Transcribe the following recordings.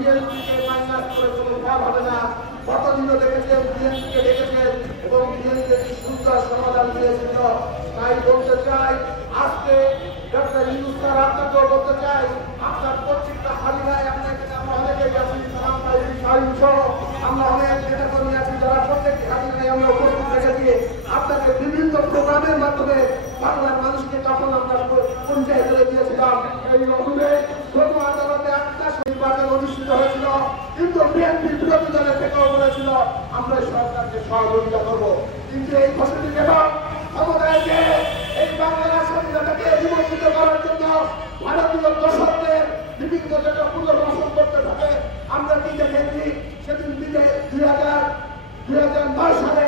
বিএনপিকে মাইনাস করে কোনো লাভ হবে না। কতদিনও দেখেছেন বিএনপিকে দেখেছেন এবং বিএনপি সুন্দর সমাধান দিয়েছিল। তাই বলতে চাই আজকে ডক্টর ইউনূস স্যার আপনাকেও বলতে চাই আপনার প্রত্যেকটা খালি নাই। আপনাকে আমরা অনেকেই আছি আমরা অনেক নেতা কর্মী আছি যারা প্রত্যেকটি খালি নাই আমরা উপস্থিত রেখেছি। আপনাকে বিভিন্ন প্রোগ্রামের মাধ্যমে বাংলার মানুষকে তখন আমরা পরিচয় করে দিয়েছিলাম। এই অনুযায়ী গত আদালতে একটা নির্বাচন অনুষ্ঠিত হয়েছিল, কিন্তু বিএনপি বিরোধী দলের থেকেও বলেছিল আমরা সরকারকে সহযোগিতা করবো। কিন্তু এই ঘোষণা এবং ক্ষমতায় যে এই বাংলার স্বাধীনতাকে বিমর্ষিত করার জন্য ভারতীয় দর্শকদের বিভিন্ন জায়গায় পুনর্বাসন করতে থাকে। আমরা কি দেখেছি সেদিন 2009 সালে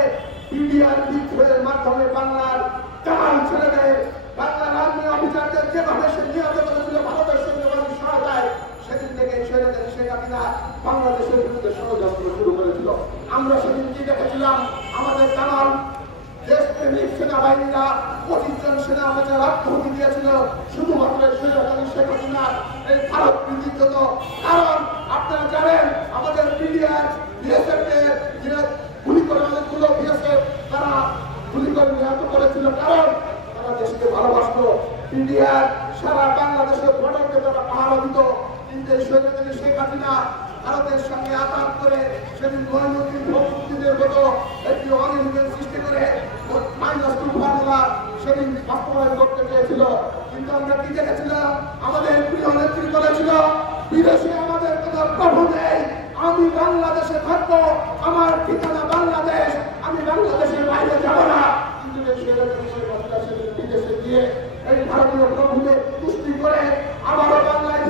ইন্ডিয়ার বিদ্রোহের মাধ্যমে বাংলার জামাল ছেলেদের বাংলার আর্মি অফিসারদের যেভাবে সে নিহত করেছিল ভারতের সৈন্যবাহিনীর সহায়তায়, সেদিন থেকে ছেলেদের শেখ হাসিনা বাংলাদেশের বিরুদ্ধে ষড়যন্ত্র শুরু করেছিল। আমরা সেদিন কি দেখেছিলাম আমাদের জামাল দেশপ্রেমিক সেনাবাহিনীরা 25 জন সেনা আমাদের আত্মহত্যা দিয়েছিল শুধুমাত্র স্বৈরাচারী শেখ হাসিনা এই ভারত বিরোধীর জন্য। কারণ আপনারা জানেন আমাদের বিডিআর বিএসএফ গুলি করে অনেকগুলো বিএসএফ তারা গুলি করে নিহত করেছিল, কারণ তারা দেশকে ভালোবাসতো। বিডিআর সারা বাংলাদেশের বর্ডারকে তারা পাহারা দিত। কিন্তু এই স্বৈরাচারী শেখ হাসিনা ভারতের সঙ্গে আঘাত করে সেদিন মহিনুদ্দিন ফখরুদ্দিনের মতো একটি অনিয়মের সৃষ্টি করে -2 ফর্মুলা সেদিন বাস্তবায়ন করতে চেয়েছিল। কিন্তু আমরা কি দেখেছিলাম আমাদের প্রিয় নেত্রী বলেছিল বিদেশে আমাদের কোনো প্রভু নেই, আমি বাংলাদেশে থাকবো, আমার ঠিকানা বাংলাদেশ, আমি বাংলাদেশের বাইরে যাব না। কিন্তু বিদেশে গিয়ে এই ভারতীয় প্রভুদের তুষ্টি করে আবারও বাংলায়